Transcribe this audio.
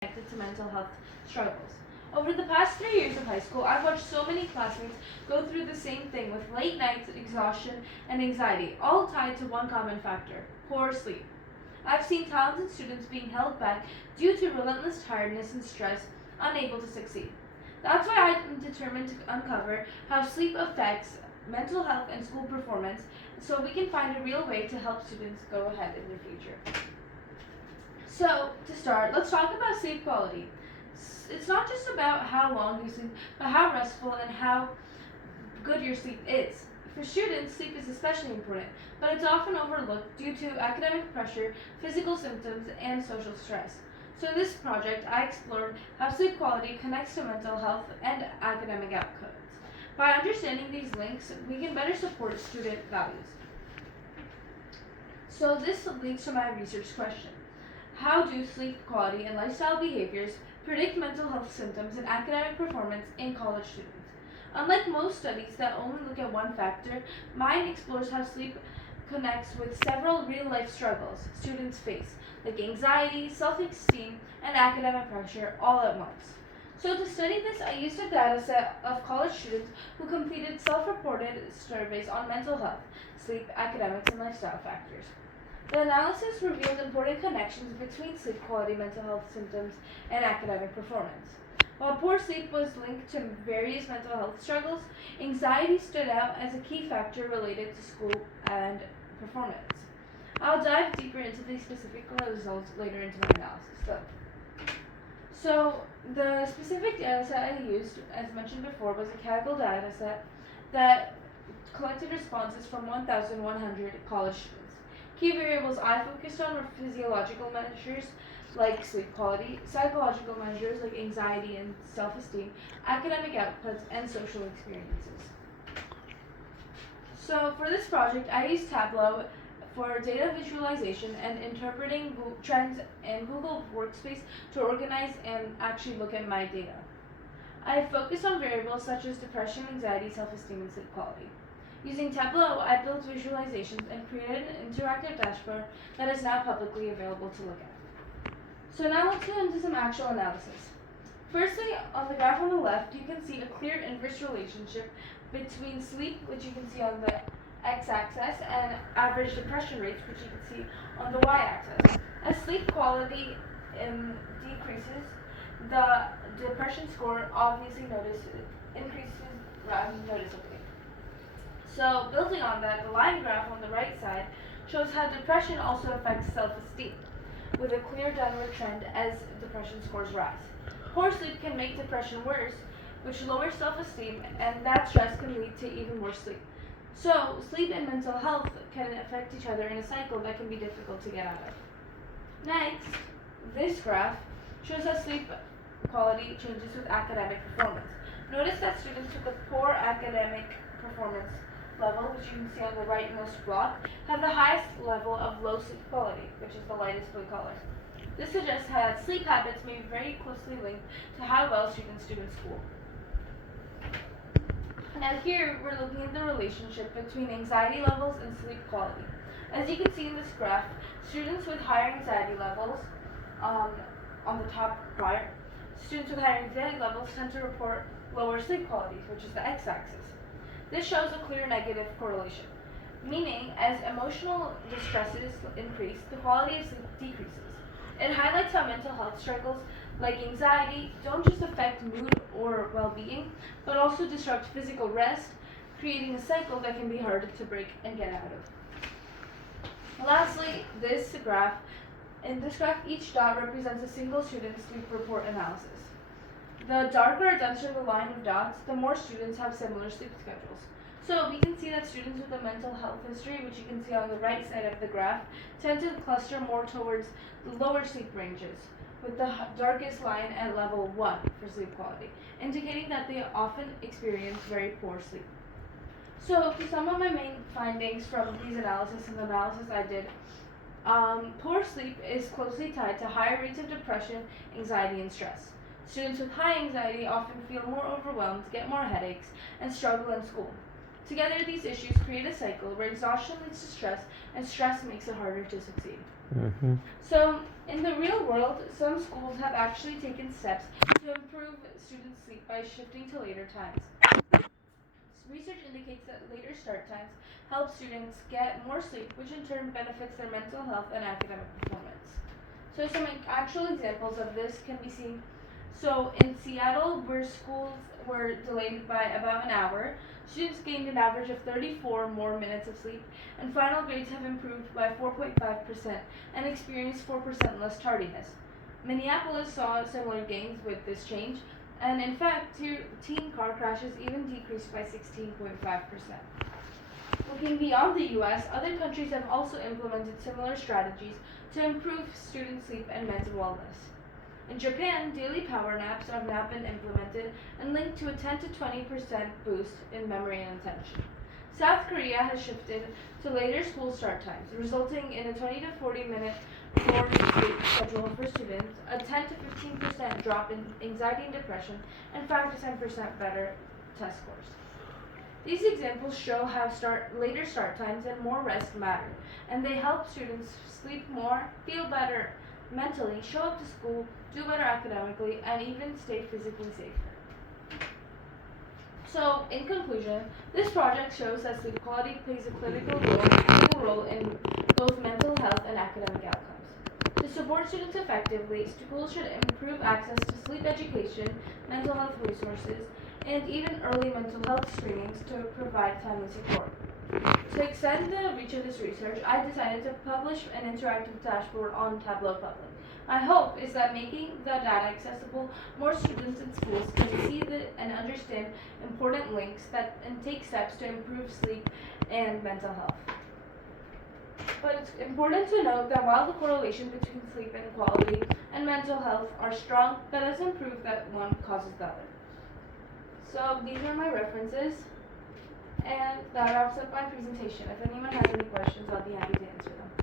connected to mental health struggles. Over the past 3 years of high school, I've watched so many classmates go through the same thing with late nights, exhaustion, and anxiety, all tied to one common factor: poor sleep. I've seen talented students being held back due to relentless tiredness and stress, unable to succeed. That's why I'm determined to uncover how sleep affects mental health and school performance so we can find a real way to help students go ahead in their future. So, to start, let's talk about sleep quality. It's not just about how long you sleep, but how restful and how good your sleep is. For students, sleep is especially important, but it's often overlooked due to academic pressure, physical symptoms, and social stress. So, in this project, I explored how sleep quality connects to mental health and academic outcomes. By understanding these links, we can better support student values. So, this leads to my research question: how do sleep quality and lifestyle behaviors predict mental health symptoms and academic performance in college students? Unlike most studies that only look at one factor, mine explores how sleep connects with several real life struggles students face, like anxiety, self esteem, and academic pressure all at once. So, to study this, I used a data set of college students who completed self reported surveys on mental health, sleep, academics, and lifestyle factors. The analysis revealed important connections between sleep quality, mental health symptoms, and academic performance. While poor sleep was linked to various mental health struggles, anxiety stood out as a key factor related to school and performance. I'll dive deeper into these specific results later into my analysis, though. So, the specific data set I used, as mentioned before, was a Kaggle data set that collected responses from 1,100 college students. Key variables I focused on were physiological measures like sleep quality, psychological measures like anxiety and self esteem, academic outputs, and social experiences. So, for this project, I used Tableau for data visualization and interpreting trends in Google Workspace to organize and actually look at my data. I focused on variables such as depression, anxiety, self esteem, and sleep quality. Using Tableau, I built visualizations and created an interactive dashboard that is now publicly available to look at. So now let's get into some actual analysis. Firstly, on the graph on the left, you can see a clear inverse relationship between sleep, which you can see on the x-axis, and average depression rates, which you can see on the y-axis. As sleep quality decreases, the depression score obviously increases noticeably. So, building on that, the line graph on the right side shows how depression also affects self-esteem, with a clear downward trend as depression scores rise. Poor sleep can make depression worse, which lowers self-esteem, and that stress can lead to even worse sleep. So, sleep and mental health can affect each other in a cycle that can be difficult to get out of. Next, this graph shows how sleep quality changes with academic performance. Notice that students with a poor academic performance level, which you can see on the rightmost block, have the highest level of low sleep quality, which is the lightest blue color. This suggests that sleep habits may be very closely linked to how well students do in school. Now here, we're looking at the relationship between anxiety levels and sleep quality. As you can see in this graph, students with higher anxiety levels, on the top part, students with higher anxiety levels tend to report lower sleep quality, which is the x-axis. This shows a clear negative correlation, meaning as emotional distresses increase, the quality of sleep decreases. It highlights how mental health struggles like anxiety don't just affect mood or well-being, but also disrupt physical rest, creating a cycle that can be hard to break and get out of. Lastly, in this graph, each dot represents a single student's sleep report analysis. The darker or denser the line of dots, the more students have similar sleep schedules. So we can see that students with a mental health history, which you can see on the right side of the graph, tend to cluster more towards the lower sleep ranges, with the darkest line at level 1 for sleep quality, indicating that they often experience very poor sleep. So to sum up my main findings from these analysis and the analysis I did, poor sleep is closely tied to higher rates of depression, anxiety, and stress. Students with high anxiety often feel more overwhelmed, get more headaches, and struggle in school. Together, these issues create a cycle where exhaustion leads to stress, and stress makes it harder to succeed. Mm-hmm. So, in the real world, some schools have actually taken steps to improve students' sleep by shifting to later times. Research indicates that later start times help students get more sleep, which in turn benefits their mental health and academic performance. So, some actual examples of this can be seen. So, in Seattle, where schools were delayed by about an hour, students gained an average of 34 more minutes of sleep, and final grades have improved by 4.5% and experienced 4% less tardiness. Minneapolis saw similar gains with this change, and in fact, teen car crashes even decreased by 16.5%. Looking beyond the US, other countries have also implemented similar strategies to improve student sleep and mental wellness. In Japan, daily power naps have now been implemented and linked to a 10 to 20% boost in memory and attention. South Korea has shifted to later school start times, resulting in a 20 to 40 minute more sleep schedule for students, a 10 to 15% drop in anxiety and depression, and 5 to 10% better test scores. These examples show how later start times and more rest matter, and they help students sleep more, feel better mentally, show up to school, do better academically, and even stay physically safer. So, in conclusion, this project shows that sleep quality plays a critical role in both mental health and academic outcomes. To support students effectively, schools should improve access to sleep education, mental health resources, and even early mental health screenings to provide timely support. To extend the reach of this research, I decided to publish an interactive dashboard on Tableau Public. My hope is that making the data accessible, more students in schools can see and understand important links and take steps to improve sleep and mental health. But it's important to note that while the correlation between sleep inequality and mental health are strong, that doesn't prove that one causes the other. So these are my references, and that wraps up my presentation. If anyone has any questions, I'll be happy to answer them.